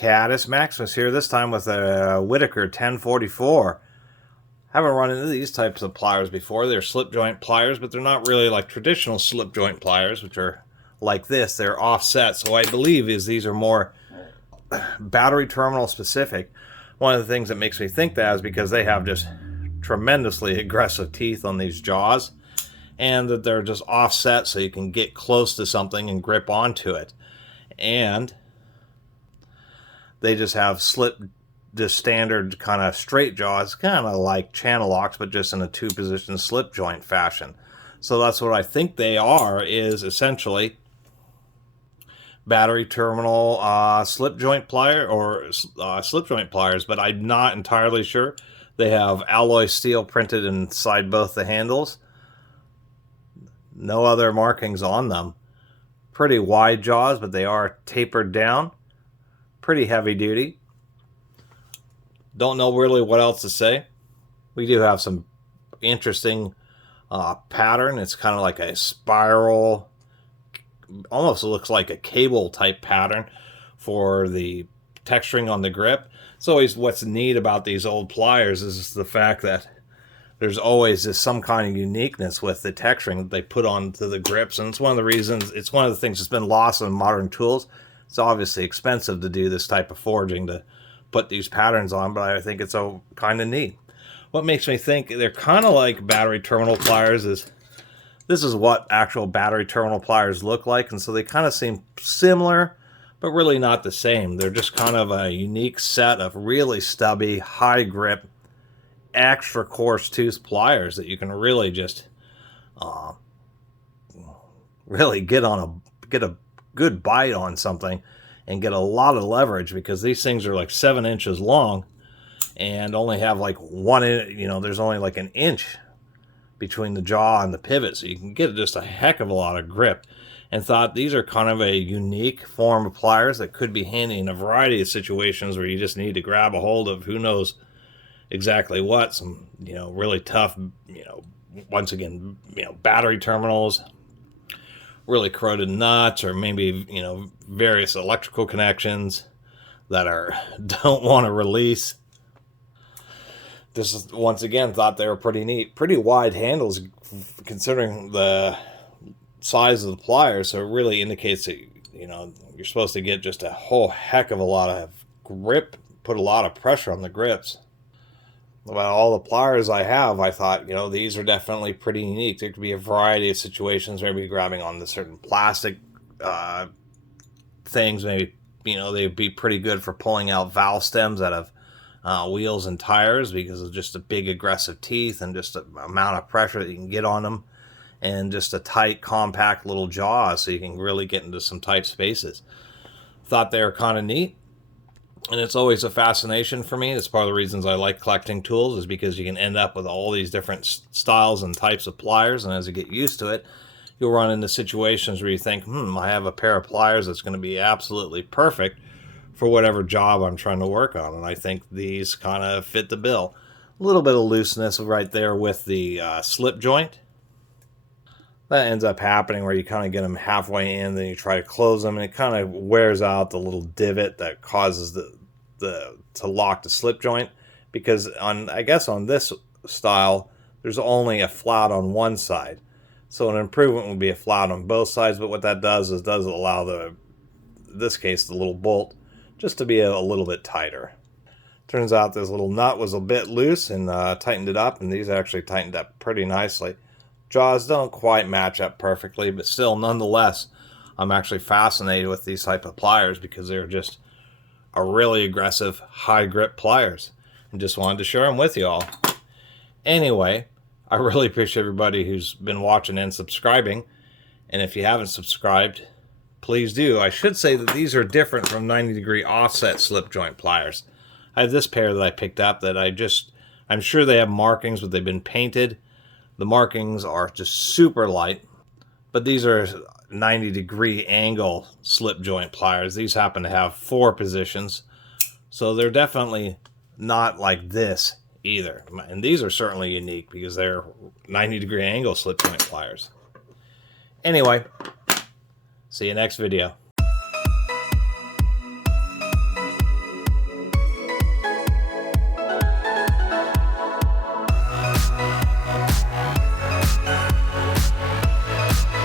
Caddis Maximus here, this time with a Whittaker 1044. Haven't run into these types of pliers before. They're slip joint pliers, but they're not really like traditional slip joint pliers, which are like this. They're offset, so I believe these are more battery terminal specific. One of the things that makes me think that is because they have just tremendously aggressive teeth on these jaws, and that they're just offset so you can get close to something and grip onto it. And they just have just standard kind of straight jaws, kind of like channel locks, but just in a two-position slip joint fashion. So that's what I think they are, is essentially battery terminal slip joint plier or slip joint pliers, but I'm not entirely sure. They have alloy steel printed inside both the handles. No other markings on them. Pretty wide jaws, but they are tapered down. Pretty heavy duty. Don't know really what else to say. We do have some interesting pattern. It's kind of like a spiral, almost looks like a cable type pattern for the texturing on the grip. It's always what's neat about these old pliers is the fact that there's always just some kind of uniqueness with the texturing that they put onto the grips, and it's one of the reasons, it's one of the things that's been lost in modern tools. It's obviously expensive to do this type of forging to put these patterns on, but I think it's so kind of neat. What makes me think they're kind of like battery terminal pliers is this is what actual battery terminal pliers look like, and so they kind of seem similar, but really not the same. They're just kind of a unique set of really stubby, high grip, extra coarse tooth pliers that you can really just really get a good bite on something and get a lot of leverage, because these things are like 7 inches long and only have like 1 inch, there's only like an inch between the jaw and the pivot, so you can get just a heck of a lot of grip. And thought these are kind of a unique form of pliers that could be handy in a variety of situations where you just need to grab a hold of who knows exactly what, some really tough, once again, battery terminals, really corroded nuts, or maybe various electrical connections that don't want to release. This is, once again, thought they were pretty neat. Pretty wide handles considering the size of the pliers, so it really indicates that you're supposed to get just a whole heck of a lot of grip, put a lot of pressure on the grips. About all the pliers I have, I thought, these are definitely pretty unique. There could be a variety of situations, maybe grabbing on the certain plastic things. Maybe, they'd be pretty good for pulling out valve stems out of wheels and tires because of just the big aggressive teeth and just the amount of pressure that you can get on them, and just a tight, compact little jaw so you can really get into some tight spaces. Thought they were kind of neat. And it's always a fascination for me. It's part of the reasons I like collecting tools, is because you can end up with all these different styles and types of pliers, and as you get used to it, you'll run into situations where you think, I have a pair of pliers that's going to be absolutely perfect for whatever job I'm trying to work on. And I think these kind of fit the bill. A little bit of looseness right there with the slip joint. That ends up happening where you kind of get them halfway in, then you try to close them, and it kind of wears out the little divot that causes to lock the slip joint. Because I guess on this style, there's only a flat on one side. So an improvement would be a flat on both sides, but what that does is allow in this case, the little bolt just to be a little bit tighter. Turns out this little nut was a bit loose and tightened it up, and these actually tightened up pretty nicely. Jaws don't quite match up perfectly, but still, nonetheless, I'm actually fascinated with these type of pliers because they're just a really aggressive, high grip pliers, and just wanted to share them with you all. Anyway, I really appreciate everybody who's been watching and subscribing, and if you haven't subscribed, please do. I should say that these are different from 90-degree offset slip joint pliers. I have this pair that I picked up that I'm sure they have markings, but they've been painted. The markings are just super light, but these are 90-degree angle slip joint pliers. These happen to have 4 positions, so they're definitely not like this either. And these are certainly unique because they're 90-degree angle slip joint pliers. Anyway, see you next video.